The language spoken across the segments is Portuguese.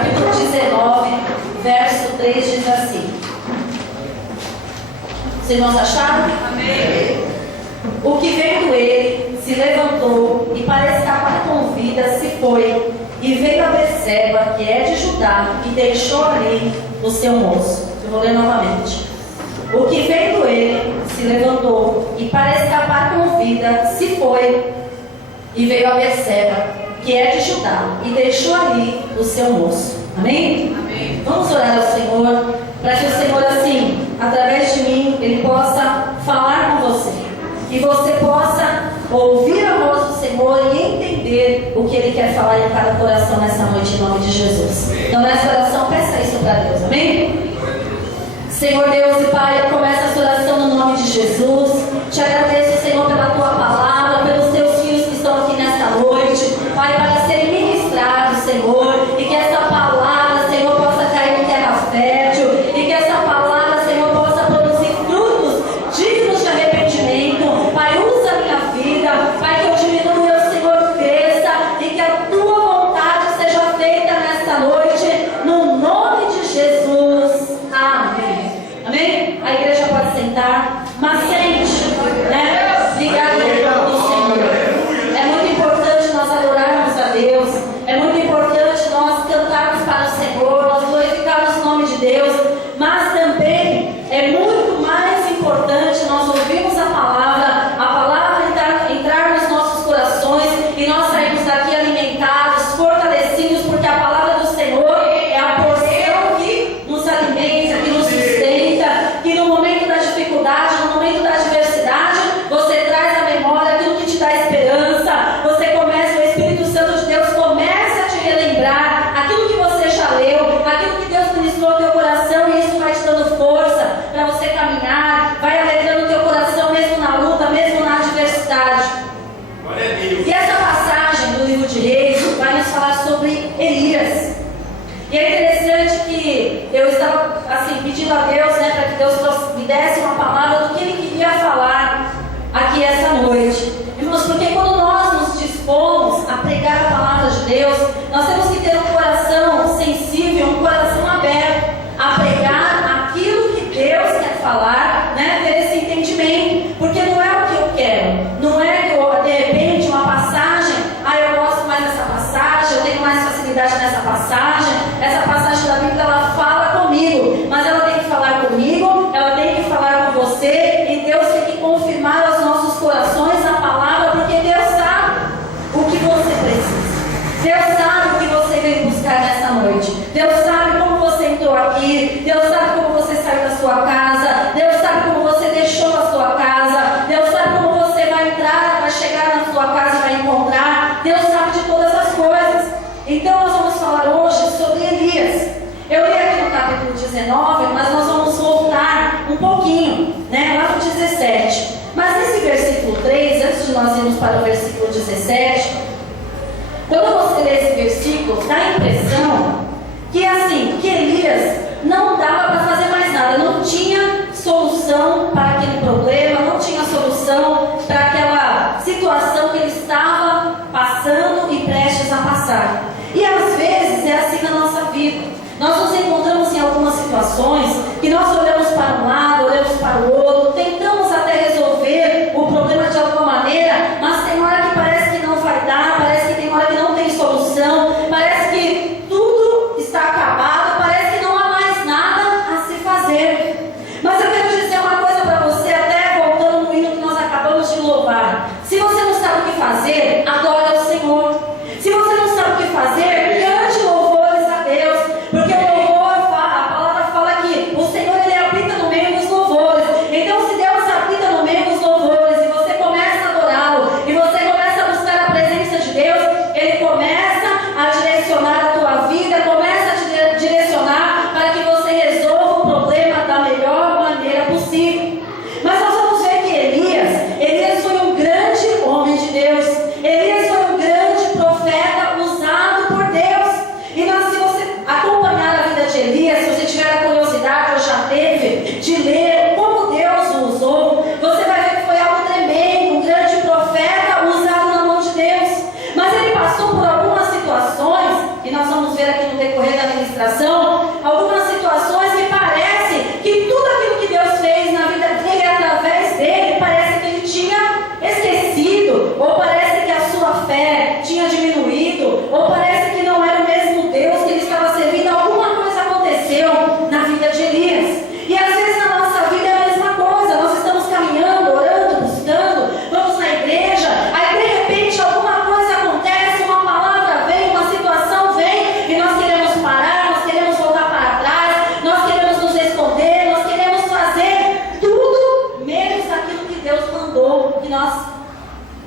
capítulo 19, verso 3 diz assim. Os irmãos acharam? Amém. O que vendo ele, se levantou e para escapar com vida se foi e veio a Berseba, que é de Judá, e deixou ali o seu moço. Eu vou ler novamente. O que vendo ele, se levantou e para escapar com vida se foi e veio a Berseba, que é de Judá, e deixou ali o seu moço. Amém? Amém. Vamos orar ao Senhor, para que o Senhor, assim, através de mim, Ele possa falar com você. E você possa ouvir a voz do Senhor e entender o que Ele quer falar em cada coração nessa noite, em nome de Jesus. Então, nessa oração, peça isso para Deus. Amém? Senhor Deus e Pai, eu começo essa oração no nome de Jesus. Te agradeço, Senhor, pela Tua palavra, pelos Teus filhos que estão aqui nesta noite. Pai, para serem ministrados, Senhor, e que essa palavra, Senhor, possa cair em terra fértil, e que essa palavra, Senhor, possa produzir frutos dignos de arrependimento. Pai, usa a minha vida, Pai, que eu diminua e o Senhor cresça, e que a Tua vontade seja feita nesta noite, no nome de Jesus. Amém. Amém? A igreja pode sentar, mas sente, né? Ligado no nome do Senhor. É muito importante nós adorarmos a Deus. É muito importante nós cantarmos para o Senhor, nós glorificarmos o nome de Deus. Mas também é muito mais importante nós ouvirmos a palavra entrar nos nossos corações e nós sairmos daqui alimentados, fortalecidos, porque a palavra do Senhor é a porção que nos alimenta, que nos sustenta, que no momento da dificuldade, no momento da adversidade, você traz à memória aquilo que te dá esperança. Você começa, o Espírito Santo de Deus começa a te relembrar aquilo que você já leu, aquilo que Deus ministrou no teu coração, e isso vai te dando força para você caminhar, vai alegrando o teu coração mesmo na luta, mesmo na adversidade. E essa passagem do livro de Reis vai nos falar sobre Elias. E é interessante que eu estava assim pedindo a Deus, né, para que Deus me desse uma palavra do que Ele queria falar aqui essa noite. Irmãos, porque quando nós nos dispomos a pregar a palavra de Deus, nós temos que ter um coração sensível, um coração aberto a pregar aquilo que Deus quer falar, né, ter esse entendimento, porque não é o que eu quero, não é que eu, de repente, uma passagem, eu gosto mais dessa passagem, eu tenho mais facilidade nessa passagem, essa passagem da Bíblia ela fala comigo, mas ela tem que falar comigo, ela tem que falar com você, e Deus tem que confirmar aos nossos corações a palavra, porque Deus sabe o que você precisa, Deus sabe o que você veio buscar nessa noite, Deus sabe como você entrou aqui, Deus sabe como você saiu da sua casa, Deus sabe como você deixou a sua casa, Deus sabe como você vai entrar, vai chegar na sua casa e vai encontrar, Deus sabe de todas as coisas. Então nós vamos falar hoje sobre Elias. Eu li aqui no capítulo 19, mas nós vamos voltar um pouquinho, né, lá no 17. Mas nesse versículo 3, antes de nós irmos para o versículo 17, quando você lê esse versículo, dá a impressão que assim, que Elias não dava para fazer mais nada, não tinha solução para aquele problema, não tinha solução para aquela situação que ele estava passando e prestes a passar. E às vezes é assim na nossa vida. Nós nos encontramos em algumas situações que nós olhamos para um lado, olhamos para o outro, tentamos até resolver o problema de alguma maneira, mas tem hora que parece que não vai dar, parece que tem hora que não tem solução, parece que tudo está acabado, parece que não há mais nada a se fazer. Mas eu quero dizer uma coisa para você, até voltando no hino que nós acabamos de louvar. Se você não sabe o que fazer, adore ao Senhor. Se você não sabe o que fazer, cante louvores a Deus, porque o louvor, a palavra fala que o Senhor ele habita no meio dos louvores. Então, se Deus habita no meio dos louvores e você começa a adorá-lo, e você começa a buscar a presença de Deus, Ele começa a direcionar a tua vida, começa a te direcionar para que você resolva o problema da melhor maneira possível. Mas nós vamos ver que Elias foi um grande homem de Deus. Elias foi um grande profeta usado por Deus. E se você acompanhar a vida de Elias, se você tiver a curiosidade, ou já teve, de ler como Deus o usou, você vai ver que foi algo tremendo, um grande profeta usado na mão de Deus. Mas ele passou por algumas situações, e nós vamos ver aqui no decorrer ministração, algumas situações que parece que tudo aquilo que Deus fez na vida dele, através dele, parece que ele tinha esquecido, ou parece que a sua fé tinha diminuído, ou parece que não era o mesmo Deus que ele estava servindo. Alguma coisa aconteceu na vida de Elias. E às vezes na nossa vida é a mesma coisa. Nós estamos caminhando, orando, buscando, vamos na igreja, aí de repente alguma coisa acontece, uma palavra vem, uma situação vem, e nós queremos parar, nós queremos voltar para trás, nós queremos nos esconder, nós queremos fazer tudo menos aquilo que Deus mandou que nós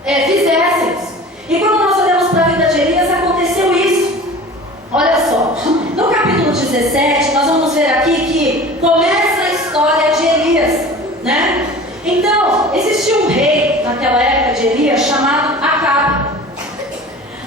fizéssemos. E quando nós olhamos para a vida de Elias, aconteceu isso. Olha só, no capítulo 17, nós vamos ver aqui que começa a história de Elias, né? Então, existia um rei naquela época de Elias chamado Acabe.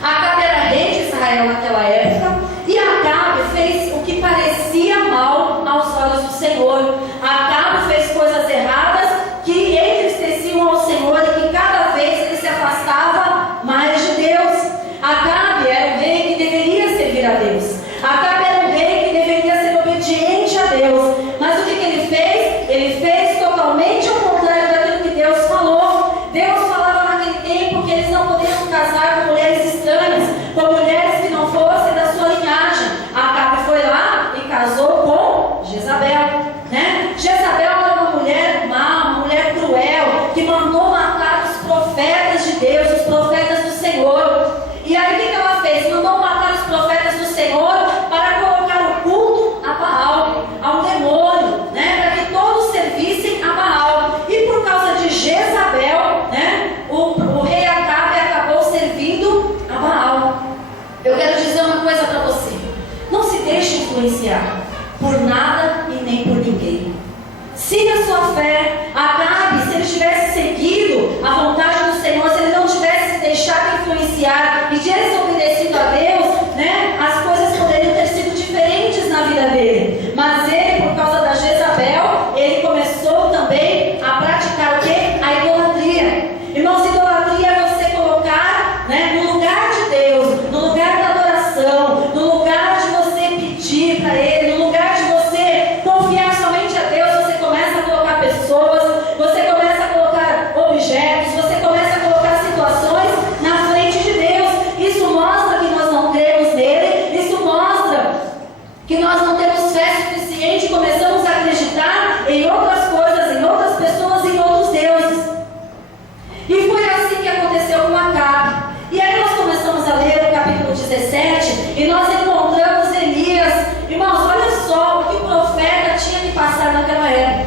Acabe era rei de Israel naquela época, e Acabe fez o que parecia mal aos olhos do Senhor. Acabe fez coisas erradas que entristeciam ao Senhor e que cada vez ele se afastava mais de Deus. Acabe era um rei que deveria servir a Deus. Acabe era um rei que deveria ser obediente a Deus. Mas o que ele fez? Ele fez totalmente ao contrário daquilo que Deus falou. Deus falava naquele tempo que eles não poderiam casar com mulheres estranhas, com mulheres que não fossem da sua linhagem. Acabe foi lá e casou com Jezabel, né? Jezabel era uma mulher má, uma mulher cruel, que mandou matar os profetas de Deus, os profetas do Senhor. E aí o que ela fez? Mandou matar os profetas do Senhor para colocar o culto a Baal, a um demônio, né? Para que todos servissem a Baal. E por causa de Jezabel, né? O rei Acabe acabou servindo a Baal. Eu quero dizer uma coisa para você: não se deixe influenciar por nada e nem por ninguém. Siga a sua fé. Acabe, se ele tivesse seguido a vontade do Senhor, se ele não tivesse se deixado influenciar e desobedecido a Deus, né, as coisas poderiam ter sido diferentes na vida dele. Mas ele, por causa da Jezabel, ele começou também a praticar o quê? A idolatria. Irmãos, idolatria é você colocar, né, no lugar de Deus, no lugar da adoração, no lugar de você pedir para Ele, no lugar de você confiar somente a Deus, você começa a colocar pessoas, você começa a colocar objetos, você começa a colocar situações na frente de Deus. Isso mostra que nós não cremos nele, isso mostra que nós não temos fé suficiente, começamos a acreditar em outras coisas, em outras pessoas, em outros deuses. E foi assim que aconteceu com Acabe. E aí nós começamos a ler o capítulo 17 e nós encontramos Elias. Irmãos, olha só o que o profeta tinha que passar naquela época.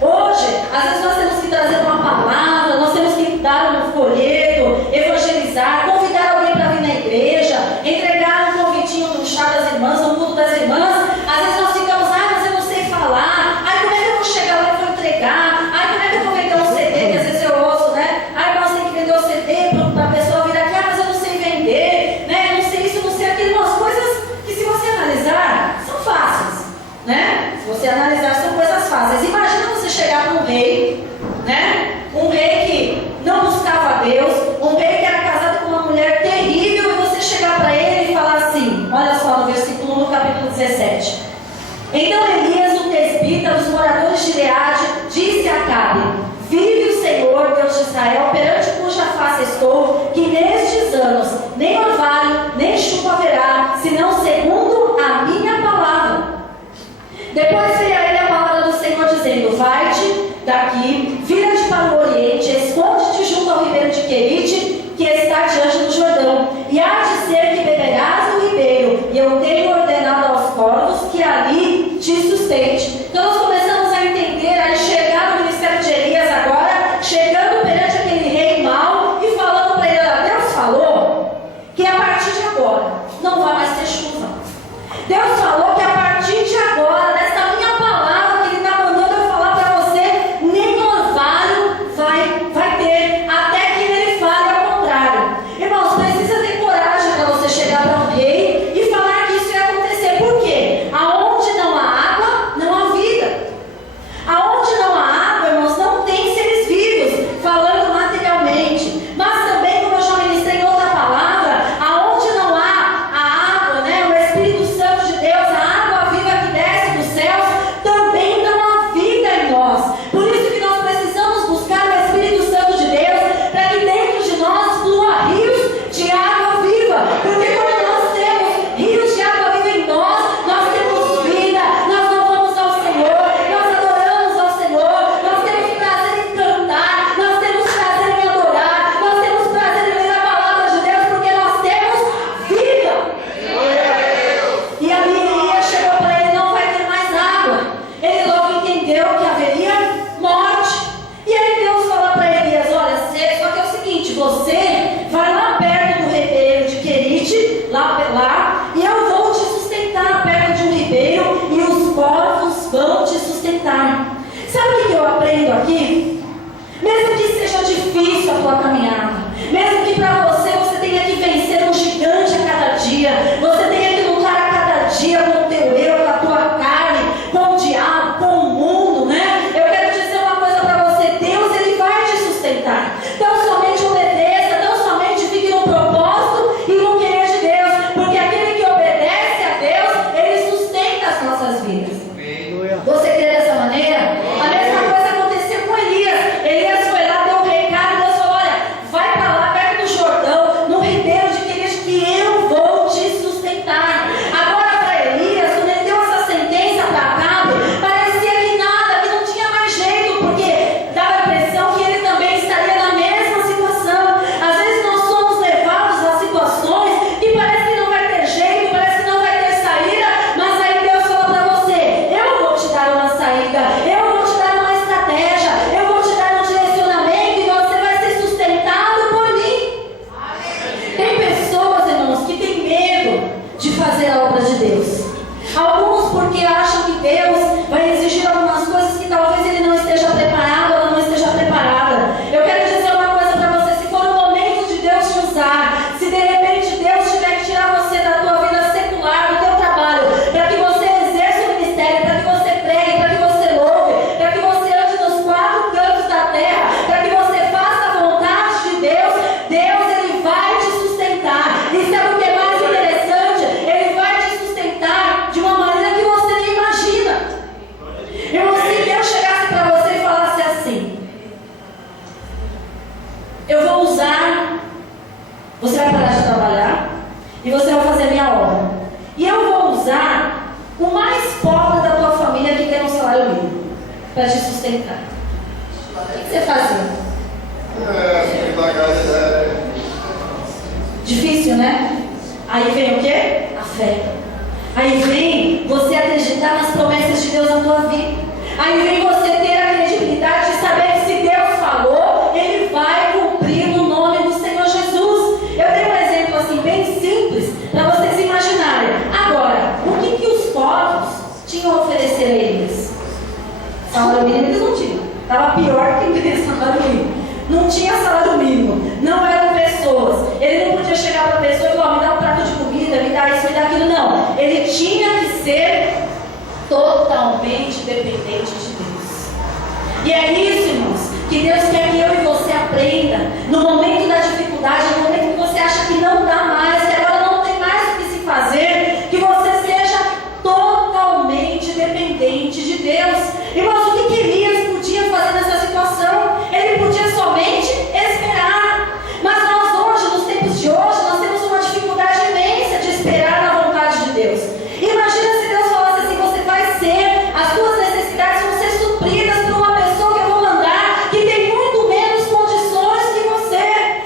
Hoje, às vezes nós temos que trazer uma palavra, nós temos que dar um folheto, evangelizar, convidar alguém para vir na igreja, entregar um convitinho no chá das irmãs, no culto das irmãs. Às vezes nós ficamos, mas eu não sei falar, como é que eu vou chegar lá e vou entregar, como é que eu vou vender um CD, que às vezes eu ouço, né? Irmãos, tem que vender o CD para a pessoa vir aqui, mas eu não sei vender, né? Eu não sei isso, eu não sei aquilo. Umas coisas que, se você analisar, são fáceis, né? Se você analisar, são coisas fáceis. Imagina você chegar para um rei, né? Um rei que não buscava Deus, um rei que era casado com uma mulher terrível, e você chegar para ele e falar assim, olha só no versículo, no capítulo 17. Então Elias, o tesbita, dos moradores de Gileade, disse a Acabe: vive o Senhor, Deus de Israel, perante cuja face estou, que nestes anos nem orvalho, nem chuva haverá, senão segundo a minha palavra. Depois veio a ele a palavra do Senhor, dizendo: vai-te daqui, vira-te para o oriente, esconde-te junto ao ribeiro de Querite, que está diante do Jordão, e há de ser que beberás do ribeiro, e eu tenho ordenado aos corvos que ali te sustente. Então nós começamos a entender, a enxergar o ministério de Elias agora, chegando perante aquele rei mau e falando para ele: Deus falou que a partir de agora não vai mais ter chuva. Deus falou que a partir de agora, dessa minha palavra que Ele está mandando eu falar para você, nem a tua caminhada. Mesmo que para você tenha que vencer um gigante a cada dia, você tenha que lutar a cada dia com o teu eu, com a tua carne, com o diabo, com o mundo, né? Eu quero dizer uma coisa para você: Deus, Ele vai te sustentar. Tão somente obedeça, tão somente fique no propósito e no querer de Deus, porque aquele que obedece a Deus, Ele sustenta as nossas vidas. Você crê dessa maneira? A mesma coisa aconteceu com Elias. Elias foi lá, deu um recado, e Deus falou: olha, vai para lá, perto do Jordão, no ribeiro de Queres, que eu vou te sustentar. Agora, para Elias, quando ele deu essa sentença para Acabe, parecia que nada, que não tinha mais jeito, porque dava a impressão que ele também estaria na mesma situação. Às vezes nós somos levados a situações que parece que não vai ter jeito, parece que não vai ter saída, mas aí Deus fala para você: eu vou te dar uma saída, eu vou te dar uma estratégia, eu vou te dar um direcionamento e você vai ser sustentado por mim. Tem pessoas, irmãos, que têm medo de fazer a obra de Deus. Alguns porque acham que Deus vai exigir algumas coisas que talvez ele não esteja preparado, ela não esteja preparada. Eu quero dizer uma coisa para você: se for o momento de Deus te usar, se de repente Deus tiver que tirar você da tua vida secular, do teu trabalho, para que você exerça o ministério, para que você pregue, para que você louve, para que você ande nos quatro cantos da terra, para que você faça a vontade de Deus, Deus, Ele vai te sustentar. E sabe o que é mais interessante? Ele vai te sustentar de uma maneira que você nem imagina. Irmão, se Deus chegasse para você e falasse assim: eu vou usar, você vai parar de trabalhar e você vai fazer a minha obra, e eu vou usar o mais pobre da tua família que tem um salário mínimo para te sustentar. O que você fazia? Difícil, né? Aí vem o quê? A fé. Aí vem você acreditar nas promessas de Deus na tua vida. Aí vem você ter a credibilidade de saber que se Deus falou, Ele vai cumprir no nome do Senhor Jesus. Eu tenho um exemplo assim bem simples para vocês imaginarem. Agora, o que os povos tinham a oferecer a eles? Salário mínimo eles não tinham. Estava pior que mesmo salário mínimo. Não tinha salário mínimo, não eram pessoas. Ele não podia chegar para a pessoa e falar: me dá um prato de comida, me dá isso, me dá aquilo. Não, ele tinha que ser totalmente dependente de Deus. E é isso, irmãos, que Deus quer que eu e você aprenda. No momento da dificuldade, no momento que você acha que não dá mais, que agora não tem mais o que se fazer, que você seja totalmente dependente de Deus. Irmãos, o que Elias podia fazer nessa situação? Ele podia somente esperar. Mas nós hoje, nos tempos de hoje, nós temos uma dificuldade imensa de esperar na vontade de Deus. Imagina se Deus falasse assim: você vai ser, as suas necessidades vão ser supridas por uma pessoa que eu vou mandar, que tem muito menos condições que você.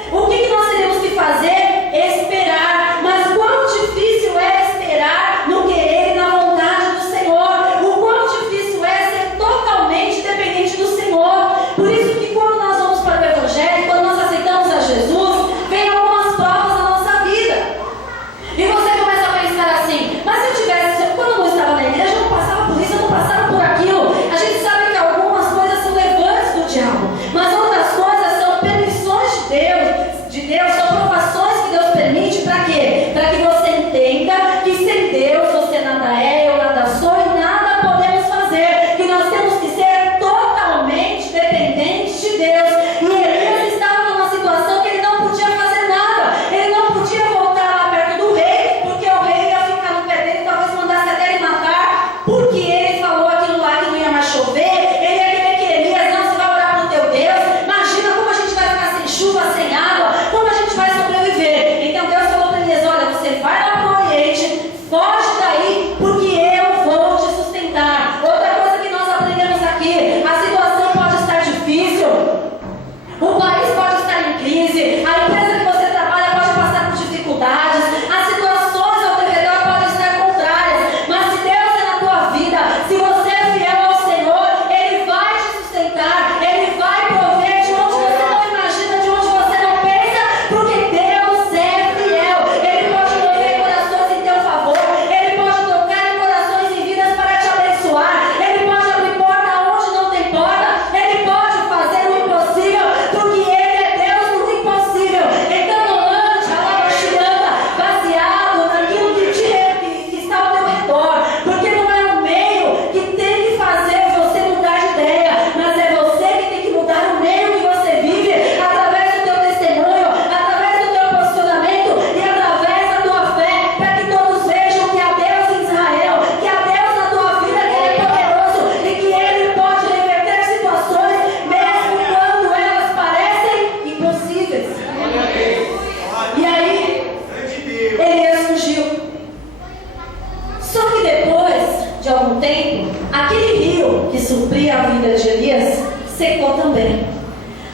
a vida de Elias secou também.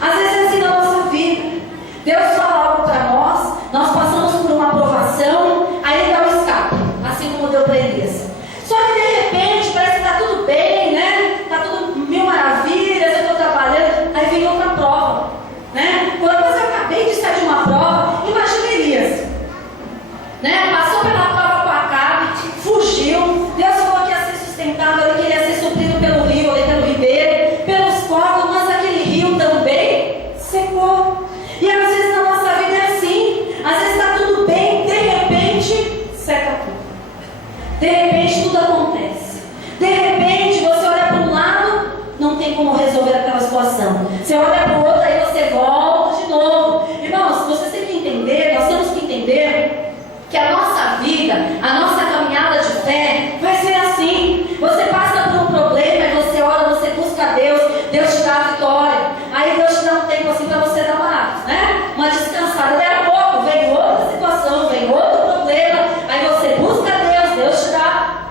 Às vezes é assim na nossa vida. Deus fala algo para nós, nós passamos por uma aprovação, aí Ele dá um escape, assim como deu para Elias. Só que de repente parece que está tudo bem, né? Está tudo mil maravilhas, eu estou trabalhando, aí vem outra prova, né? Quando eu acabei de sair de uma prova, imagina Elias, né? Passou pela prova com Acabe, fugiu, Deus falou que ia ser sustentável, que ele ia ser suprido pelo rio, ali pelo ribeiro, pelos corvos, mas aquele rio também secou. E às vezes na nossa vida é assim, às vezes está tudo bem, de repente seca tudo. De repente tudo acontece. De repente você olha para um lado, não tem como resolver aquela situação. Você olha para o outro, aí você volta de novo. Irmãos, vocês têm que entender, nós temos que entender que a nossa vida, a nossa caminhada de fé vai ser assim. Você passa por um problema, aí você ora, você busca Deus, Deus te dá a vitória. Aí Deus te dá um tempo assim para você dar uma descansada. Daí a pouco vem outra situação, vem outro problema, aí você busca Deus, Deus te dá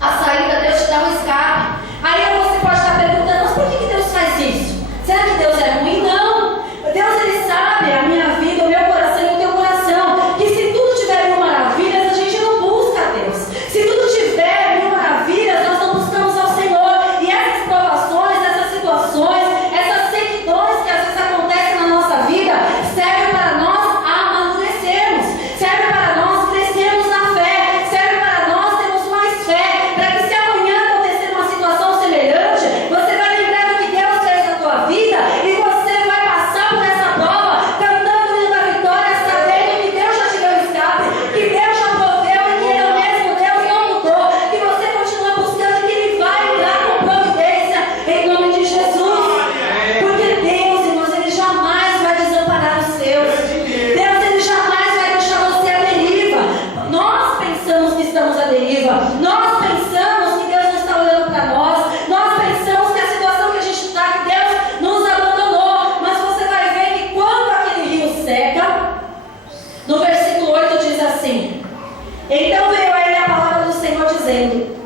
a saída, Deus te dá um escape. Aí você pode estar perguntando, mas por que Deus faz isso? Será que Deus é ruim? Não. Deus, Ele sabe a minha vida, o meu coração e o teu coração, que se tudo tiver mil maravilhas, a gente não busca Deus. Se tudo tiver mil maravilhas, nós não buscamos ao Senhor. E essas provações, essas situações, essas sequidões que às vezes acontecem na nossa vida, serve para nós amadurecermos, serve para nós crescermos na fé, serve para nós termos mais fé, para que se amanhã acontecer uma situação semelhante, você vai lembrar do que Deus fez na tua vida e você vai passar por essa prova cantando o hino da vitória, sabendo que Deus já te deu escape, que Deus já proveu e que Ele é o mesmo Deus, não mudou, que você continua buscando e que Ele vai entrar com providência em nome de Jesus. Porque Deus, irmãos, Ele jamais vai desamparar os seus. Deus, Ele jamais vai deixar você à deriva. Nós pensamos que estamos à deriva. Nós pensamos que Deus não está olhando para nós. Nós pensamos que a situação que a gente está, que Deus nos abandonou. Mas você vai ver que quando aquele rio seca, no versículo 8 diz assim: então veio a ele a palavra do Senhor dizendo: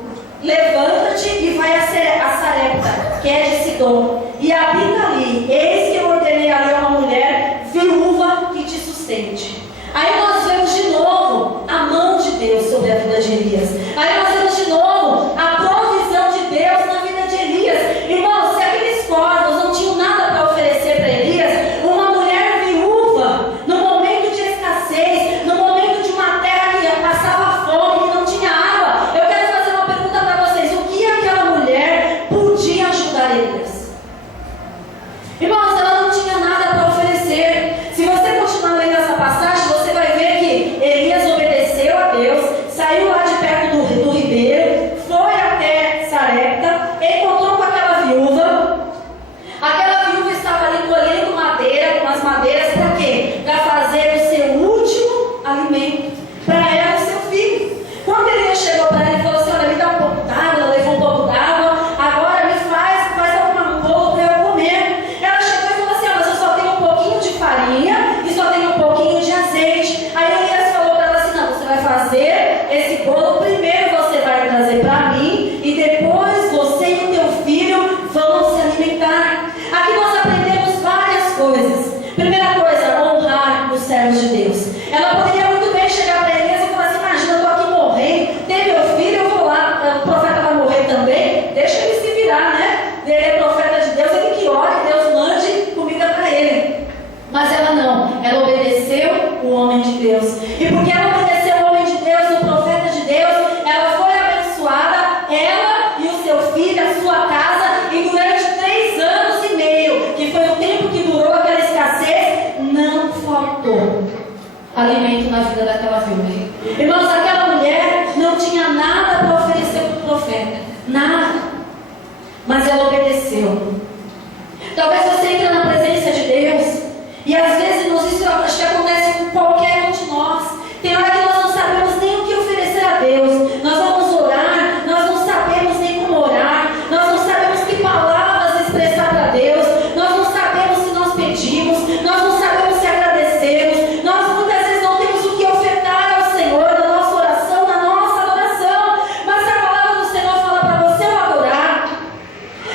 levanta-te e vai a Sarepta, que é de Sidom, e habita ali. Eis que eu ordenei ali a uma mulher viúva que te sustente. Aí nós vemos de novo a mão de Deus sobre a vida de Elias. Aí nós vemos de novo a provisão de Deus na vida de Elias. Irmãos, se aqueles corvos não tinham nada para oferecer para Elias, uma mulher viúva, no momento de escassez, no momento de uma terra que passava fome, que não tinha água, eu quero fazer uma pergunta para vocês: o que aquela mulher podia ajudar Elias? Irmãos, ela não tinha nada para oferecer. Se você continuar lendo essa passagem, você vai ver que Elias obedeceu a Deus, saiu lá de perto do ribeiro, foi até Sarepta, encontrou com aquela viúva. Aquela viúva estava ali colhendo madeira, com as madeiras, para quê? Para fazer o seu último alimento, para ela e seu filho. Quando Elias chegou para ela e falou assim: olha, me dá um pouco d'água, ela levou um pouco d'água, agora me faz um bolo para eu comer. Ela chegou e falou assim: mas eu só tenho um pouquinho de farinha e só tenho um pouquinho de azeite. Aí Elias falou para ela assim: não, você vai fazer esse bolo, primeiro você vai trazer para mim e depois você e o teu filho vão se alimentar. Aqui nós aprendemos várias coisas. Primeira coisa, honrar os servos de Deus. Ela poderia muito bem chegar para Elias e falar assim: imagina, eu estou aqui morrendo, tem meu filho, eu vou lá, o profeta vai morrer também, deixa ele se virar, né? Ele é profeta de Deus, ele que ore, Deus mande comida para ele. Mas ela não, ela obedeceu o homem de Deus. E porque ela obedeceu o homem de Deus, o profeta de Deus, ela foi abençoada, ela e o seu filho, a sua casa, e durante 3 anos e meio, que foi o tempo que durou aquela escassez, não faltou alimento na vida daquela viúva. Irmãos, aquela mulher não tinha nada para oferecer para o profeta, nada, mas ela obedeceu. Talvez você entre na presença de Deus e às vezes isso acho que acontece com qualquer um de nós. Tem hora que nós não sabemos nem o que oferecer a Deus. Nós vamos orar, nós não sabemos nem como orar, nós não sabemos que palavras expressar para Deus, nós não sabemos se nós pedimos, nós não sabemos se agradecemos, nós muitas vezes não temos o que ofertar ao Senhor na nossa oração, na nossa adoração. Mas se a palavra do Senhor fala para você adorar,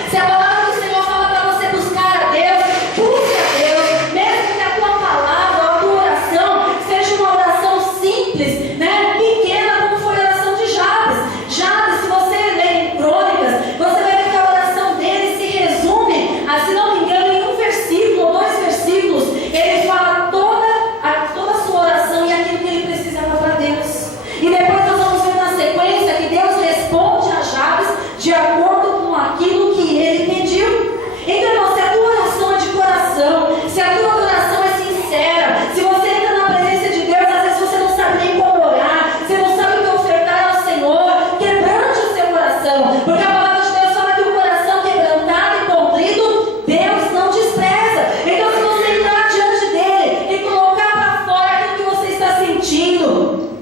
se a palavra simples, né? Pequena, como foi a oração de Jabes. Jabes, se você ler em Crônicas, você vai ver que a oração dele se resume, se não me engano, em um versículo ou 2 versículos. Ele fala toda a sua oração e aquilo que ele precisava para Deus. E depois nós vamos ver na sequência que Deus responde a Jabes de acordo com aquilo que ele pediu. Então, irmão, se a tua oração é de coração, se a tua oração é sincera, se você entra na presença de Deus, às vezes você não sabe nem como orar, você não sabe o que ofertar ao Senhor, quebrante o seu coração, porque a palavra de Deus fala que o coração quebrantado e contrito, Deus não despreza. Então, se você entrar diante dele e colocar para fora aquilo que você está sentindo,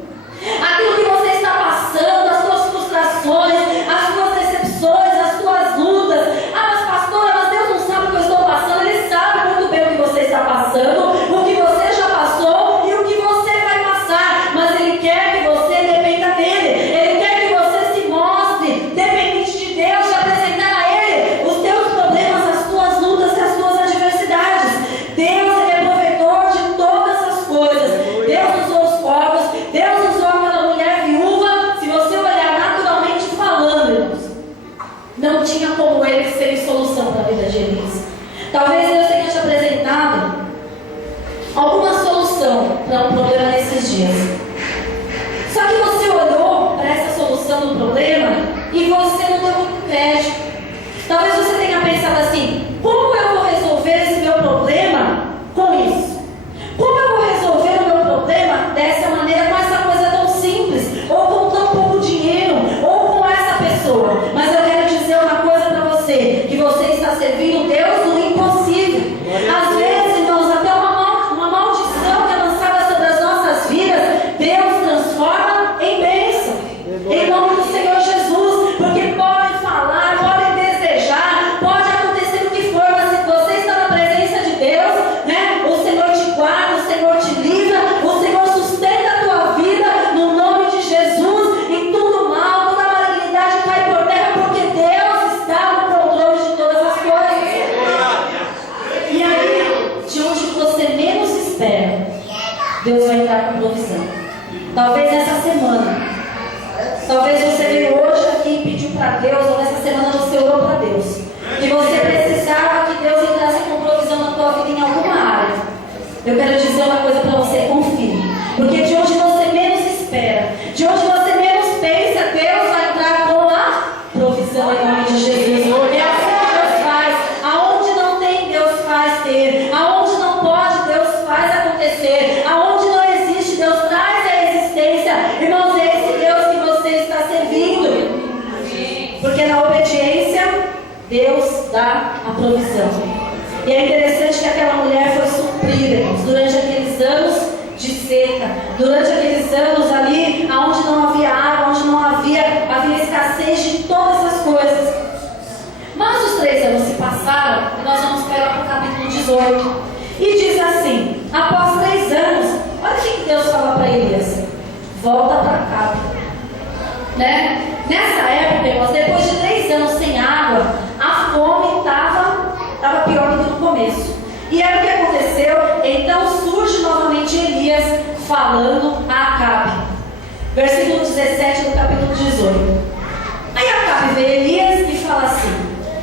aquilo que você está passando, as suas frustrações, as suas decepções, as suas lutas. Ah, mas pastora, mas Deus não sabe o que eu estou passando. Ele sabe muito bem o que você está passando, o que você já passou e o que você vai passar. Mas Ele quer que você dependa dEle. Ele quer que você se mostre dependente de Deus, de apresentar a Ele os teus problemas, as tuas lutas e as tuas adversidades. Deus, Ele é provedor de todas as coisas. Deus usou os povos, Deus usou aquela mulher viúva. Se você olhar naturalmente falando, irmãos, não tinha como ele ser solução para a vida de Elias. Talvez Deus tenha te apresentado alguma solução para um problema nesses dias. Só que você olhou para essa solução do problema e você não deu muito crédito. Talvez você tenha pensado assim: como eu vou resolver esse meu problema com isso? Como eu vou resolver o meu problema dessa maneira, com essa coisa tão simples, ou com tão pouco dinheiro, ou com essa pessoa? Mas eu quero dizer uma coisa para você, que você está servindo Deus no impossível. Às vezes, irmãos, até uma maldição que é lançada sobre as nossas vidas, Deus transforma em bênção, em nome do Senhor Jesus, porque podem falar, podem desejar, pode acontecer o que for, mas se você está na presença de Deus, né, o Senhor te guarda, o Senhor te livra, o Senhor sustenta a tua vida no nome de Jesus, e tudo mal, toda malignidade cai por terra, porque Deus está no controle de todas as coisas. E aí, de onde você menos espera, Deus vai entrar com provisão. Talvez essa semana, talvez você veio hoje aqui e pediu para Deus, ou nessa semana você orou para Deus, que você precisava que Deus entrasse com provisão na tua vida em alguma área. Eu quero dizer uma coisa para você: confie, porque de onde você menos espera, de onde você menos pensa, Deus vai entrar com a provisão em nome de Jesus. É assim que Deus faz. Aonde não tem, Deus faz ter. Aonde não pode, Deus faz acontecer. Aonde não existe, Deus traz a existência. Irmãos, é esse Deus que você está servindo, porque na obediência Deus dá a provisão. E é interessante que aquela mulher foi suprida, irmãos, durante aqueles anos de seca, durante aqueles anos ali, onde não havia água, onde não havia escassez de todas as coisas. Mas os 3 anos se passaram e nós vamos para o capítulo 18. E diz assim: após 3 anos, olha o que Deus fala para Elias: volta para cá. Né? Nessa época, irmãos, depois de 3 anos sem água, a fome estava pior do que no começo. E aí o que aconteceu? Então surge novamente Elias falando a Acabe. Versículo 17 do capítulo 18. Aí Acabe vê Elias e fala assim: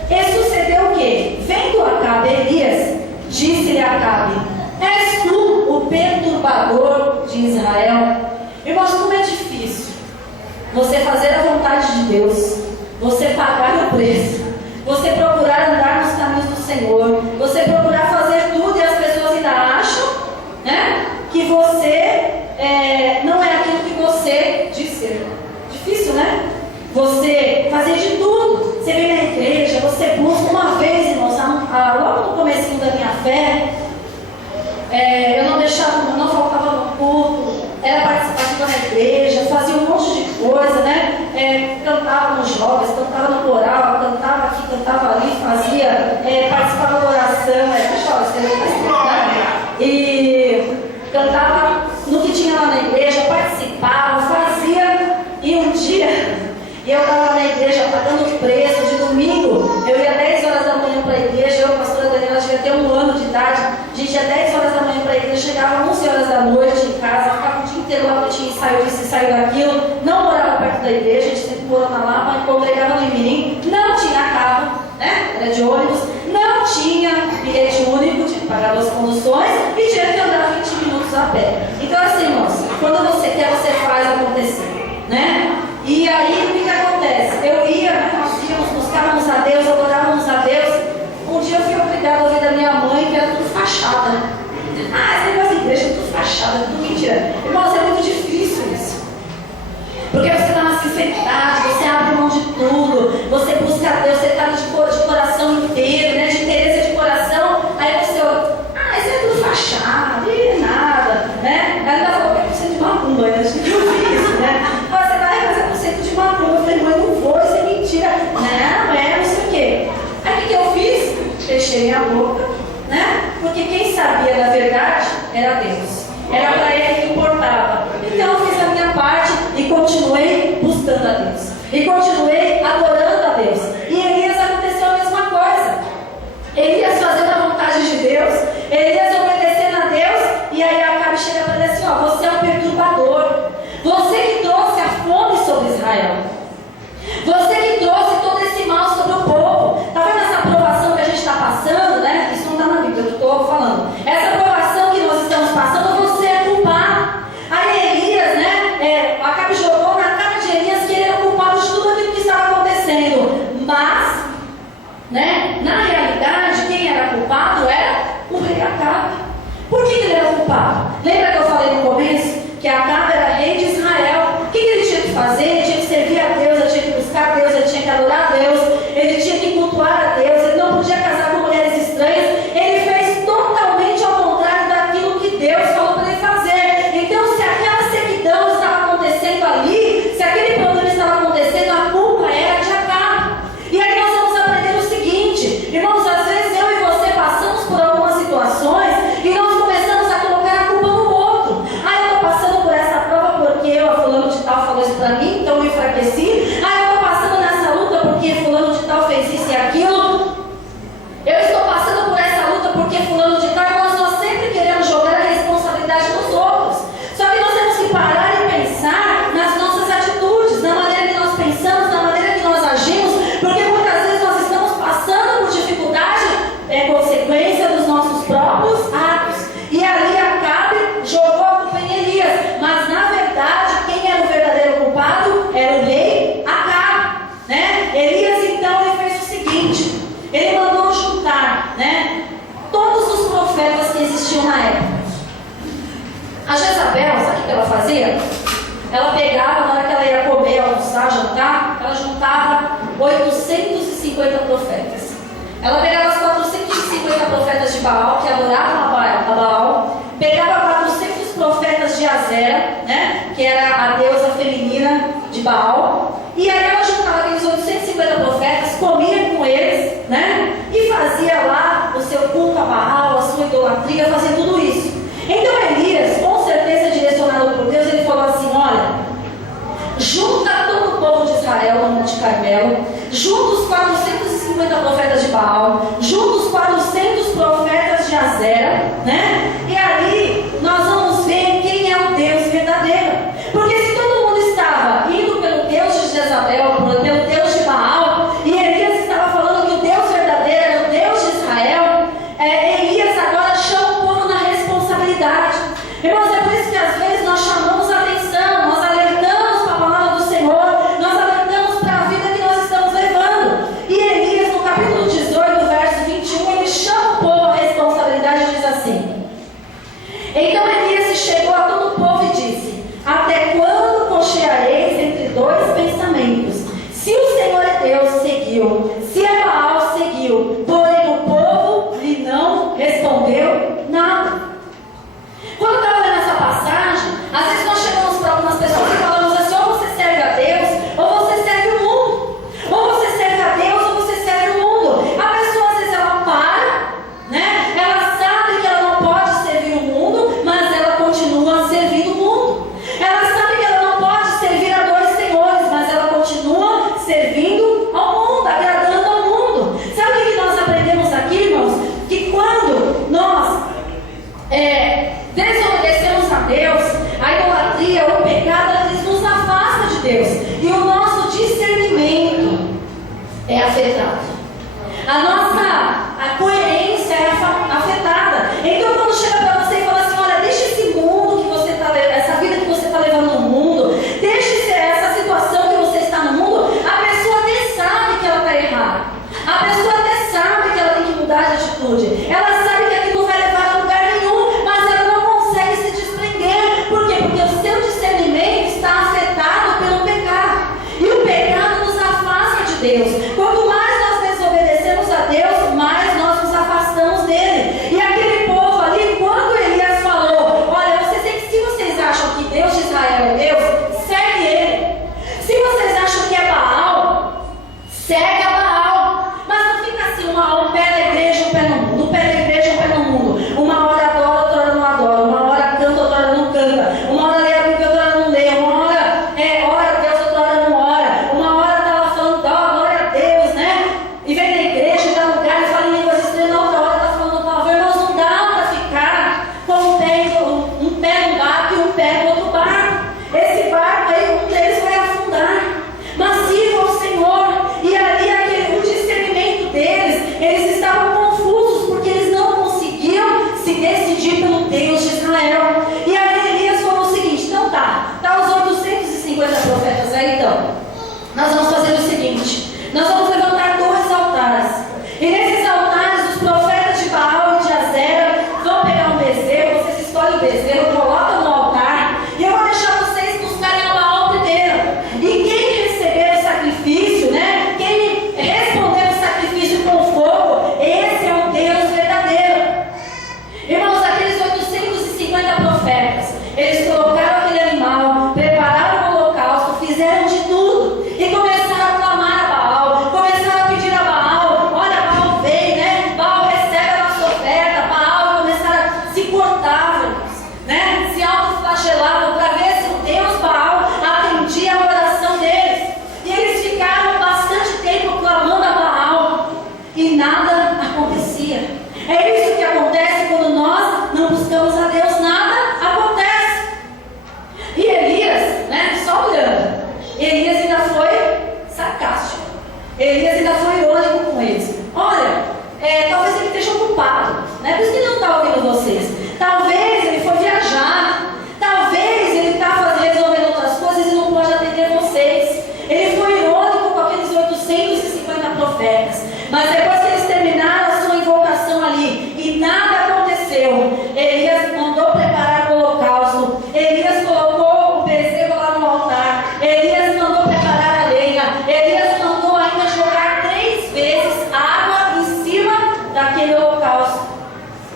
e sucedeu o quê? Vendo Acabe Elias, disse-lhe Acabe: és tu o perturbador de Israel? Irmãos, como é difícil você fazer a vontade de Deus, você pagar o preço, você procurar andar nos caminhos do Senhor, você procurar fazer tudo e as pessoas ainda acham, né, que você não é aquilo que você diz ser. Difícil, né? Você fazer de tudo. Você vem na igreja, você busca uma vez, irmãos, logo no comecinho da minha fé, eu não faltava no culto, era participativa na igreja, fazia um monte de coisa, né? Cantava nos jovens, cantava no coral, cantava aqui, cantava ali, participava da oração, e cantava no que tinha lá na igreja, participava, fazia, e um dia eu estava na igreja pagando preço de domingo, eu ia 10 horas da manhã para a igreja, eu, a pastora Daniela, devia ter 1 ano de idade, a gente ia 10 horas da manhã para a igreja, chegava 11 horas da noite em casa, ficava o dia inteiro lá que tinha ensaio disso, ensaio daquilo, não morava perto da igreja, a gente sempre morou na Lapa, congregava no Imirim, não tinha carro, né? Era de ônibus, não tinha bilhete único, tinha que pagar 2 conduções e tinha que andar 20 minutos a pé. Então assim, irmãos, quando você quer, você faz acontecer, né? E aí o que acontece? Eu ia, nós íamos, buscávamos a Deus, adorávamos a Deus. Um dia eu fui obrigada a ouvir da minha mãe que era tudo fachada. Esse negócio de igreja é tudo fachada, tudo mentira. Irmãos, é muito difícil isso. Porque você está na sinceridade, você abre mão de tudo, você busca a Deus, você está de coração inteiro, né? De interesse de coração. Aí você olha, isso é tudo fachada, e nada, né? Aí ela falou, eu preciso de macumba, né? Acho que eu fiz isso, né? Você vai fazer conceito de macumba. Eu falei, mãe, não vou, isso é mentira. Não sei o quê. Aí o que eu fiz? Fechei minha boca, né? Porque quem sabia da verdade era Deus. Era para Ele que importava. Então eu fiz a minha parte e continuei buscando a Deus. E continuei adorando a Deus. E Elias aconteceu a mesma coisa. Elias fazendo a vontade de Deus, Elias obedecendo a Deus, e aí Acabe chega para ele assim, você é um perturbador. Você que trouxe a fome sobre Israel. Você que trouxe todo esse mal sobre o povo. Está vendo essa aprovação que a gente está passando, né? Isso não está na Bíblia, eu estou falando. Essa aprovação que nós estamos passando, você é culpado. Aí Elias, né? Acabe jogou na cara de Elias que ele era culpado de tudo aquilo que estava acontecendo. Mas, né? Na realidade, quem era culpado era o rei Acabe. Por que ele era culpado? Lembra que eu falei no começo que Acabe era rei de Israel? O que ele tinha que fazer? Ele tinha que servir a Deus, ele tinha que buscar a Deus, ele tinha que adorar a Deus, ele tinha que cultuar a Deus, ele não podia casar com mulheres estranhas. Ele fez totalmente ao contrário daquilo que Deus falou para ele fazer. Então, se aquela sequidão estava acontecendo ali, se aquele problema estava acontecendo, a culpa era de Acabe. E aí nós vamos aprender o seguinte, irmãos, às vezes eu e você passamos por algumas situações e nós começamos a colocar a culpa no outro. Eu estou passando por essa prova porque a fulano de tal falou isso para mim, então eu me enfraqueci. Eu estou passando nessa luta porque fulano de tal fez isso e aquilo. Eu estou passando por essa luta porque fulano de tal. Nós sempre queremos jogar a responsabilidade nos outros. Só que nós temos que parar e pensar nas nossas atitudes, na maneira que nós pensamos, na maneira que nós agimos, porque muitas vezes nós estamos passando por dificuldade, consequência dos nossos próprios atos. E ali Acabe jogou a culpa em Elias, mas na verdade quem era o verdadeiro culpado era o rei Acabe, né? Elias então ele fez o seguinte, ele mandou juntar, né, todos os profetas que existiam na época. A Jezabel, sabe o que ela fazia? Ela pegava, na hora que ela ia comer, almoçar, jantar, ela juntava 850 profetas. Ela pegava os 450 profetas de Baal, que adoravam a Baal, pegava 400 profetas de Azera, né, que era a deusa feminina de Baal, e aí ela juntava aqueles 850 profetas, comia com eles, né, e fazia lá o seu culto a Baal, a sua idolatria, fazia tudo isso. Então Elias, com certeza direcionado por Deus, ele falou assim, olha, junta todo o povo de Israel no Monte Carmelo, junta os 450 profetas de Baal, junta os 400 profetas de Azera, né? E ali nós vamos ver quem é o Deus verdadeiro. Porque se todo mundo estava indo pelo Deus de Jezabel, pelo Deus de Baal, e Elias estava falando que o Deus verdadeiro era o Deus de Israel, Elias agora chama o povo na responsabilidade. Irmãos, é por isso que às vezes nós chamamos a atenção, nós alertamos para a palavra do Senhor, nós alertamos para a vida que nós estamos levando. E Elias, no capítulo 18, verso 21, ele chama o povo à responsabilidade e diz assim: então Elias chegou a todo o povo e disse: até quando Deus. E o nosso discernimento é afetado. A coerência é afetada. Então, quando chega para você e fala assim: olha, deixa esse mundo que você está levando, essa vida que você está levando no mundo, deixa essa situação que você está no mundo, a pessoa até sabe que ela está errada. A pessoa até sabe que ela tem que mudar de atitude. Ela sabe que aquilo não vai levar a lugar nenhum, mas ela não consegue se desprender. Por quê? Porque o seu discernimento está afetado pelo pecado. E o pecado nos afasta de Deus. Quanto mais nós desobedecemos a Deus, mais nós nos afastamos dele. E aquele povo ali, quando Elias falou: olha, se vocês acham que Deus de Israel é Deus, segue ele. Se vocês acham que é Baal, segue a Baal. Mas não fica assim, um pé na igreja, um pé no mundo, um pé na igreja, um pé no mundo. Uma hora adora, outra hora não adora. Uma hora canta, outra hora não canta. Uma hora lê a Bíblia, outra hora não lê. Uma hora ora a Deus, outra hora não ora. Uma hora está lá falando, glória a Deus, né? E vem na igreja, dá lugar e fala em línguas estranhas. Na outra hora está falando palavra. Irmãos, não dá para ficar com um pé no barco e um pé no outro barco. Esse barco aí, um deles vai afundar. Mas sirva ao Senhor. E ali, o discernimento deles, eles estavam confusos, porque eles não conseguiam se decidir pelo Deus de Israel. E aí Elias falou o seguinte: então tá os 850 profetas aí, então nós vamos fazer o seguinte: nós vamos levantar 2 altares, e nesses altares os profetas de Baal e de Azera vão pegar um bezerro, vocês escolhem o bezerro, colocam no altar, e eu vou deixar vocês buscarem a Baal primeiro. E quem receber o sacrifício, né? Quem responder o sacrifício com fogo, esse é o Deus verdadeiro. Irmãos, aqueles 850 profetas, eles colocaram aquele animal, prepararam o holocausto, fizeram de tudo e começaram a clamar a Baal, começaram a pedir a Baal: olha, Baal vem, né? Baal recebe a nossa oferta. Baal, começaram a se cortar, né? Se autoflagelavam para ver se o Deus Baal atendia a oração deles. E eles ficaram bastante tempo clamando a Baal e nada acontecia. É isso que acontece quando nós não buscamos a Deus, nada acontece. E Elias, né, só olhando, Elias ainda foi sarcástico. Elias ainda foi irônico com eles. Olha, talvez ele esteja ocupado, né? Por isso que ele não está ouvindo vocês. Talvez ele foi viajar. Talvez ele está resolvendo outras coisas e não pode atender vocês. Ele foi irônico com aqueles 850 profetas. Mas depois que eles terminaram a sua invocação ali e nada aconteceu, Elias mandou preparar o holocausto. Elias colocou o bezerro lá no altar. Elias mandou preparar a lenha. Elias mandou ainda jogar 3 vezes água em cima daquele holocausto.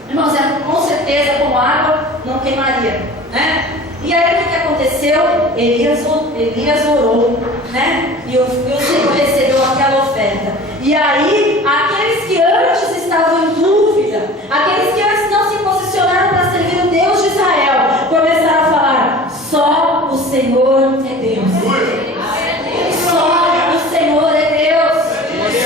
Irmãos, com certeza com água não queimaria, né? E aí o que aconteceu? Elias orou, né? E o Senhor recebeu aquela oferta. E aí, aqueles que antes estavam em dúvida, aqueles que antes não se posicionaram para servir o Deus de Israel, começaram a falar: só o Senhor é Deus. Só o Senhor é Deus.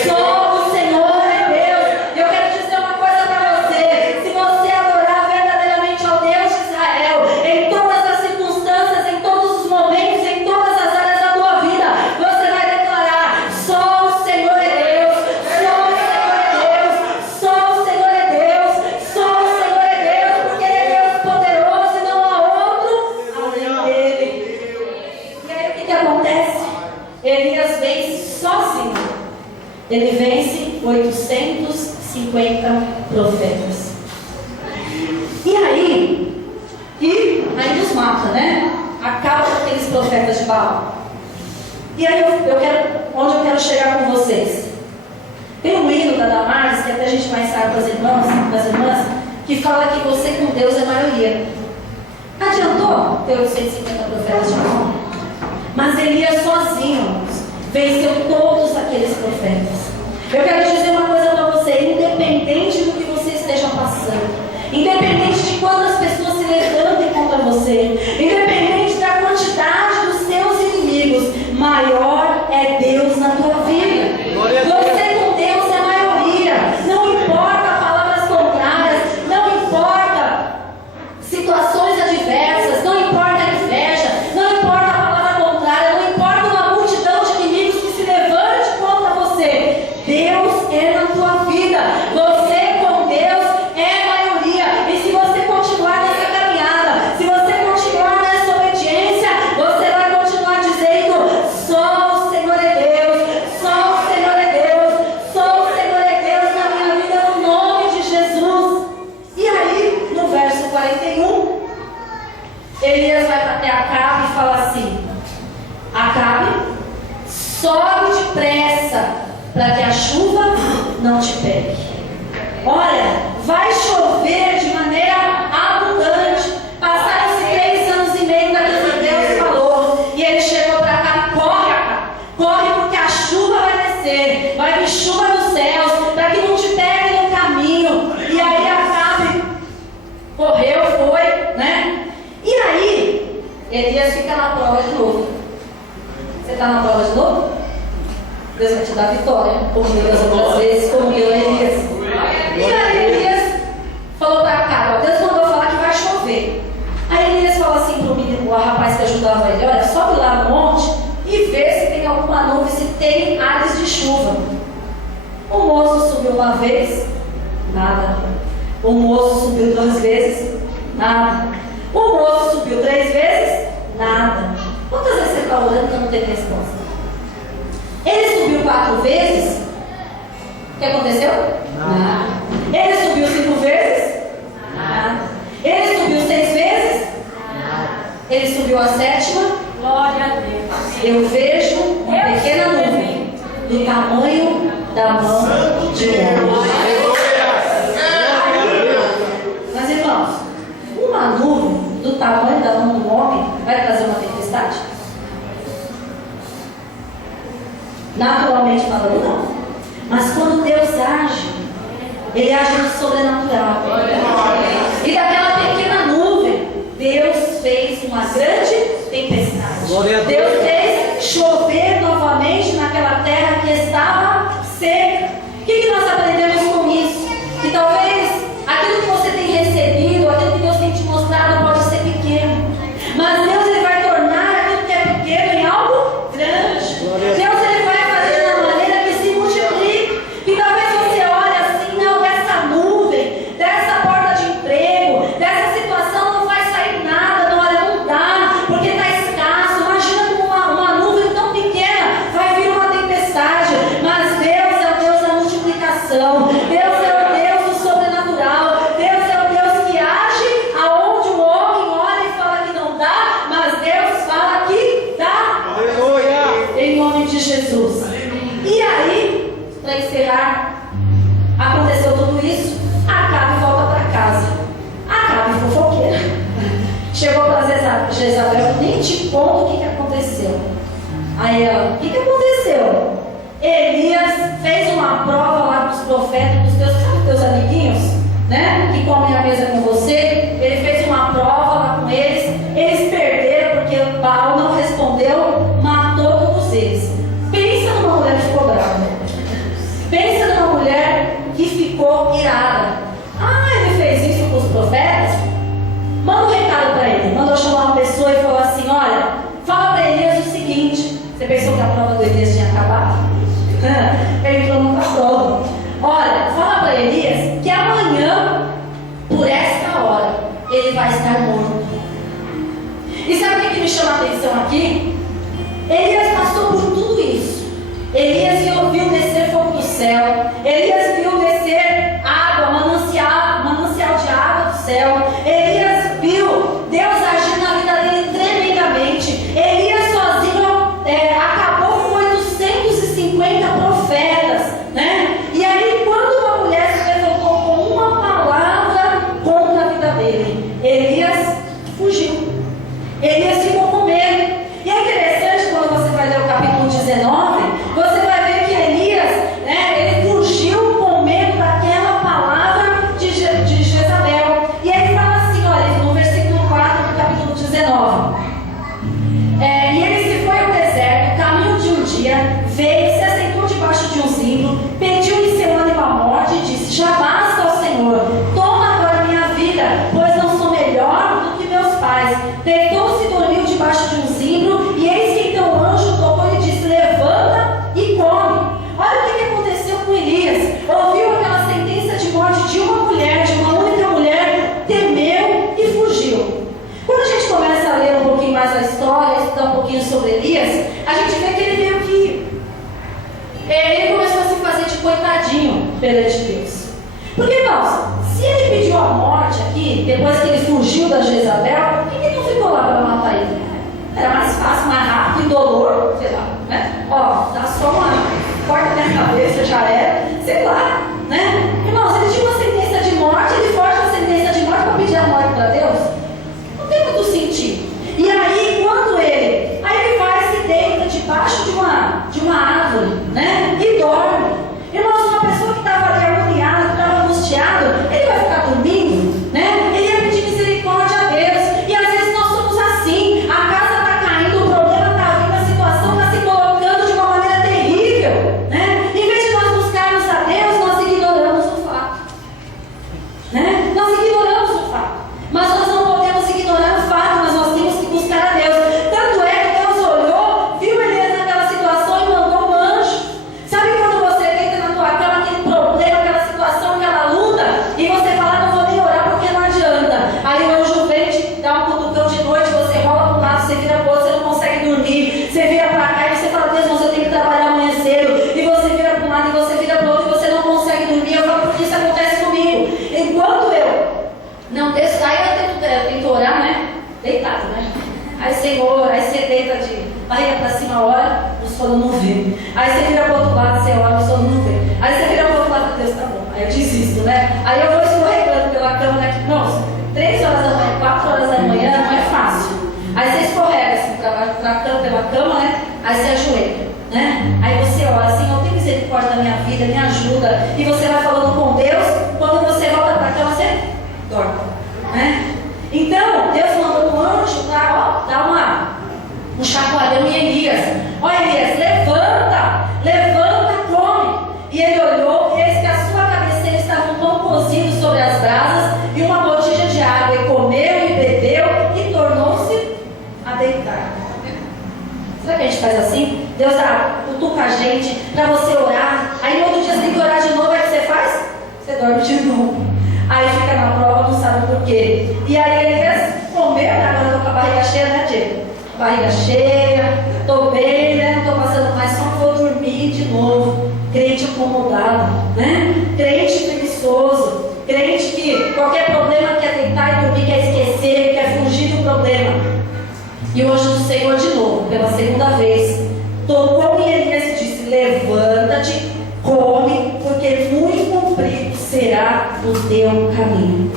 Só o Senhor é Deus. Eu quero dizer uma coisa para você: se você adorar verdadeiramente ao Deus de Israel, em todas as circunstâncias, em todos os momentos, em todas as áreas da tua vida, você vai declarar: só o Senhor é Deus. Só o Senhor é Deus. Só o Senhor é Deus. Só o Senhor é Deus, porque Ele é Deus poderoso e não há outro além dele. E aí o que acontece? Elias vence sozinho. Ele vence 850 profetas. E aí nos mata, né? Acaba com aqueles profetas de Baal. E aí onde eu quero chegar com vocês? Tem um hino da Damares, que até a gente vai ensaiar com as irmãs, que fala que você com Deus é maioria. Adiantou ter 850 profetas de Baal? Mas Elias sozinho venceu todos aqueles profetas. Eu quero dizer uma coisa para você: independente do que você esteja passando, independente de quantas pessoas se levantem contra você, independente da quantidade dos seus inimigos, maior é Deus na tua vida. Você com Deus é maioria. Não importa palavras contrárias, não importa situações adversas, não importa a inveja, não importa a palavra contrária, não importa fala assim: Acabe, sobe depressa, para que a chuva não te pegue. Olha, vai chover de maneira abundante. Passaram-se 3 anos e meio daquilo que Deus falou. E ele chegou para cá: corre, porque a chuva vai descer. Vai vir chuva dos céus, para que não te pegue no caminho. E aí Acabe correu, foi, né? E aí, Elias fica na prova de novo. Você está na prova de novo? Deus vai te dar vitória, como deu das outras vezes, como deu a Elias. E aí Elias falou para Acabe: Deus mandou falar que vai chover. Aí Elias falou assim para o menino, o rapaz que ajudava ele: olha, sobe lá no monte e vê se tem alguma nuvem, se tem áreas de chuva. O moço subiu uma vez, nada. O moço subiu 2 vezes, nada. O moço subiu 3 vezes, nada. Quantas vezes você está orando e não teve resposta? Ele subiu 4 vezes. O que aconteceu? Nada. Ele subiu 5 vezes? Nada. Ele subiu 6 vezes? Nada. Ele subiu a 7ª? Glória a Deus. Eu vejo uma pequena nuvem do tamanho da mão de um homem. Mas irmãos, uma nuvem do tamanho da mão do homem vai trazer uma tempestade? Naturalmente falando, não. Mas quando Deus age, Ele age no sobrenatural. E daquela pequena nuvem, Deus fez uma grande tempestade. Deus fez chover novamente naquela terra que estava seca. O que nós aprendemos com isso? Que talvez aquilo que você tem recebido, aquilo que Deus tem te mostrado pode ser pequeno, mas Deus ele vai tornar aquilo que é pequeno em algo grande. Deus ele vai fazer de uma maneira que se multiplique. Que talvez você olhe assim: não, dessa nuvem, dessa porta de emprego, dessa situação não vai sair nada. Não, olha, não dá, porque está escasso. Imagina como uma nuvem tão pequena vai vir uma tempestade. Mas Deus é o Deus da multiplicação. Deus é o Deus do sobrenatural. Deus é o Deus que age aonde o homem olha e fala que não dá, mas Deus fala que dá. Aleluia. Em nome de Jesus. E aí, para encerrar, aconteceu tudo isso. Acabe volta para casa. Acabe fofoqueira. Chegou para Jezabel: nem te conto o que aconteceu. Aí ela: o que aconteceu? Elias fez uma prova lá com os profetas, dos teus amiguinhos, né? Que comem a mesa com você. Ele fez uma prova lá com eles. Eles perderam porque Baal não respondeu, matou todos eles. Pensa numa mulher que ficou brava. Pensa numa mulher que ficou irada. Ah, ele fez isso com os profetas? Manda um recado para ele. Mandou chamar uma pessoa e falou assim: olha, fala para Elias o seguinte. Você pensou que a prova do Elias tinha acabado? Ele entrou numa prova. Olha, fala para Elias que amanhã, por esta hora, ele vai estar morto. E sabe o que me chama a atenção aqui? Elias passou por tudo isso. Elias viu descer fogo do céu. Elias viu descer água, manancial de água do céu. Elias viu Deus agir na vida dele tremendamente. Elias sozinho acabou com 850 profetas, né? E aí, quando uma mulher se levantou com uma palavra contra a vida dele, Elias fugiu. Elias ficou com medo. E é interessante quando você vai ler o capítulo 19, você vai ver que Elias, né, ele fugiu com medo daquela palavra de Jezabel. E ele fala assim, olha, no versículo 4 do capítulo 19. E ele se foi ao deserto, caminho de um dia, veio, se assentou debaixo de um zimbro, pediu em seu ânimo a morte e disse: já basta, ó Senhor, toma agora minha vida, pois não sou melhor do que meus pais. Deitou-se e dormiu debaixo de um zimbro, e eis que então o anjo tocou e disse: levanta e come. Olha o que aconteceu com Elias. Ouviu aquela sentença de morte de uma mulher, de uma única mulher, temeu e fugiu. Quando a gente começa a ler um pouquinho mais a história, estudar um pouquinho sobre Elias, a gente vê que ele meio que ele começou a se fazer de coitadinho perante Deus. Porque, irmãos, se ele pediu a morte aqui, depois que ele fugiu da Jezabel, por que ele não ficou lá para matar ele? Era mais fácil, mais rápido, indolor, sei lá, né? Ó, dá só uma corta minha cabeça, já era, sei lá, né? Irmãos, ele tinha uma sentença de morte, ele forja uma sentença de morte para pedir a morte para Deus? Não tem muito sentido. E aí, quando ele vai se deita debaixo de uma árvore, né? E dorme. Irmãos, uma pessoa que estava ali agoniada, que estava angustiado, ele vai ficar dormindo, né? Ele ia pedir misericórdia a Deus. E às vezes nós somos assim. A casa está caindo, o problema está vindo, a situação está se colocando de uma maneira terrível, né? Em vez de nós buscarmos a Deus, nós ignoramos o fato, né? Nós ignoramos o fato. Mas nós não podemos ignorar o fato, mas nós temos que buscar a Deus. Tanto é que Deus olhou, viu Elias naquela situação e mandou um anjo. Sabe quando você deita na tua cama, aquele problema, aquela situação, aquela luta, e você fala, não vou nem orar porque não adianta. Aí o anjo vem te dá um cutucão de noite, você rola para um lado, você vira para o outro, você não consegue dormir. Você vira para cá e você fala, Deus, mas eu tenho que trabalhar amanhã cedo. E você vira para um lado e você vira para o outro e você não consegue dormir. Eu falo, porque isso acontece comigo. Enquanto eu não desço, aí eu tento orar, né? Deitado, né? Aí Senhor, aí você deita de barriga para cima, ora, o sono não vem. Aí você vira para o outro lado, você ora, o sono não vem. Aí você vira para o outro lado, Deus, tá bom. Aí eu desisto, né? Aí eu vou escorregando pela cama, né? Nossa, 3 horas da manhã, 4 horas da manhã, não é fácil. Aí você escorrega assim, pela cama, né? Aí você ajoelha, né? Aí você ora, Senhor, tem misericórdia da minha vida, me ajuda. E você vai falando com Deus, quando você volta para a cama, você dorme, né? Então, Deus mandou um anjo para dar um chacoalhão em Elias. Ó Elias, levanta, come. E ele olhou, e eis que a sua cabeceira estava um pão cozido sobre as brasas e uma botija de água. E comeu e bebeu e tornou-se a deitar. Será que a gente faz assim? Deus cutuca a gente para você orar. Aí no outro dia você tem que orar de novo. Aí o que você faz? Você dorme de novo. Aí fica na prova, não sabe por quê. E aí ele comeu, agora eu tô com a barriga cheia, né, Diego? Barriga cheia, tô bem, né? Não tô passando mais, só vou dormir de novo. Crente acomodado, né? Crente preguiçoso. Crente que qualquer problema quer deitar e dormir, quer esquecer, quer fugir do problema. E o anjo do Senhor de novo, pela segunda vez, tocou em Elias e disse, levanta-te, come, porque muito comprido será o teu caminho.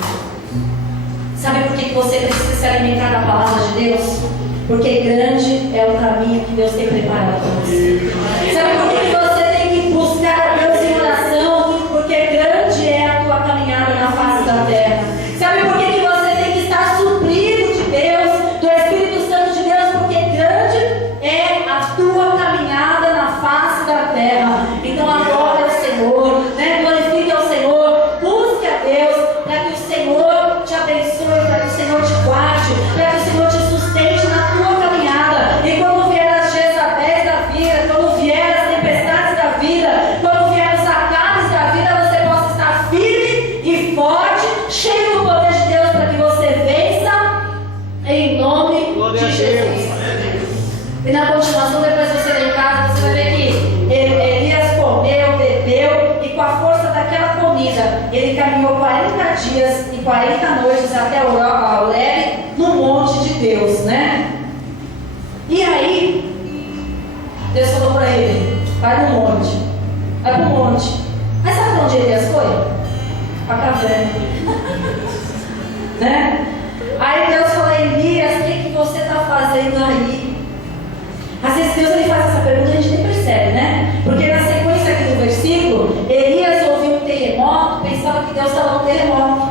Sabe por que você precisa se alimentar da palavra de Deus? Porque grande é o caminho que Deus tem preparado para você. Sabe por que você tem que buscar a Deus em oração? Porque grande é a tua caminhada na face da terra. Sabe por que você tem que estar suprido de Deus, do Espírito Santo de Deus? Porque grande é a tua caminhada na face da terra. Então adora o Senhor, né? Glorifique ao Senhor, busque a Deus, para que o Senhor te abençoe, para que o Senhor te guarde, para que o Senhor te sustente na tua caminhada. E quando vier as Jezabéis da vida, quando vier as tempestades da vida, quando vier os acalos da vida, você possa estar firme e forte, cheio do poder de Deus, para que você vença em nome de Jesus. E na continuação, depois você vem em casa, você vai ver que Elias comeu, bebeu, e com a força daquela comida, ele caminhou 40 dias e 40 noites até Horebe, no monte de Deus, né? E aí, Deus falou para ele, vai no monte, vai pro monte. Mas sabe para onde Elias foi? Para a caverna. Né? Aí Deus falou, Elias, o que você está fazendo aí? Às vezes Deus ele faz essa pergunta e a gente nem percebe, né? Porque na sequência aqui do versículo, Elias ouviu um terremoto, pensava que Deus estava no terremoto.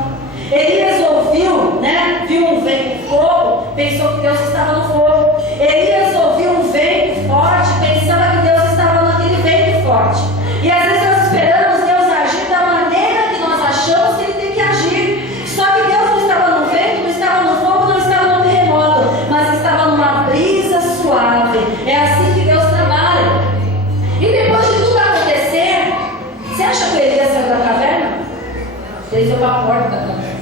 Elias ouviu, né? Viu um vento fogo, pensou que Deus estava no fogo. Elias ouviu um vento forte, pensava que Deus estava naquele vento forte. E às vezes nós esperamos Deus agir da maneira que nós achamos que Ele tem que agir. Só que Deus não estava no vento, não estava no fogo, não estava no terremoto, mas estava numa brisa suave. É assim que Deus trabalha. E depois de tudo acontecer, você acha que Elias saiu da caverna? Ele foi para a porta da caverna,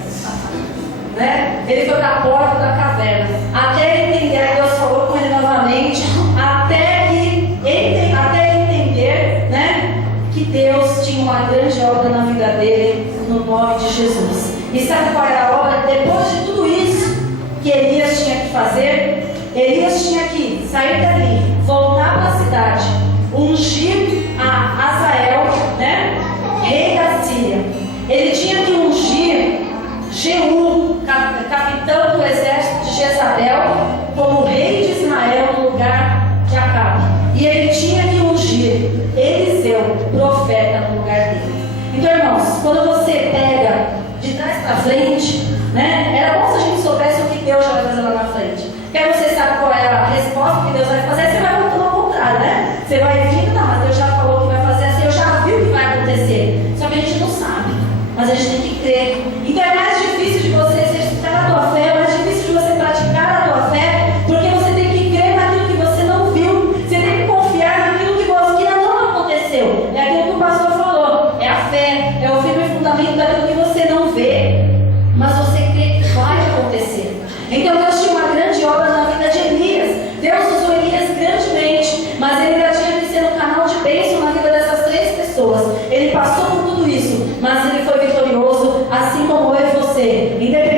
né? Ele foi para a porta da caverna, até ele entender. Deus falou com ele novamente, até ele entender, né, que Deus tinha uma grande obra na vida dele, no nome de Jesus. E sabe qual era a obra? Depois de tudo isso que Elias tinha que fazer, Elias tinha que sair dali, voltar para a cidade, ungir a Azael, né, rei da Síria. Ele tinha que ungir Jeú, capitão do exército de Jezabel, como rei de Israel no lugar de Acabe. E ele tinha que ungir Eliseu, profeta, no lugar dele. Então, irmãos, quando você pega de trás para frente, né, era bom se a gente soubesse o que Deus já vai fazer lá na frente. Porque aí você sabe qual é a resposta que Deus vai fazer, você vai voltando ao contrário, né? Você vai vindo, não, mas Deus já falou que vai fazer assim, eu já vi o que vai acontecer. Só que a gente não sabe, mas a gente tem que crer. Então é mais difícil de você exercitar a tua fé, é mais difícil de você praticar a tua fé, porque você tem que crer naquilo que você não viu, você tem que confiar naquilo que ainda não aconteceu. É aquilo que o pastor falou, é a fé, é o firme fundamento daquilo que você não vê, mas você crê que vai acontecer. Então Deus tinha uma grande obra na vida de Elias. Deus usou Elias grandemente, mas ele ainda tinha que ser um canal de bênção na vida dessas 3 pessoas. Ele passou por tudo isso, mas ele foi vitorioso, assim como eu e você. Independente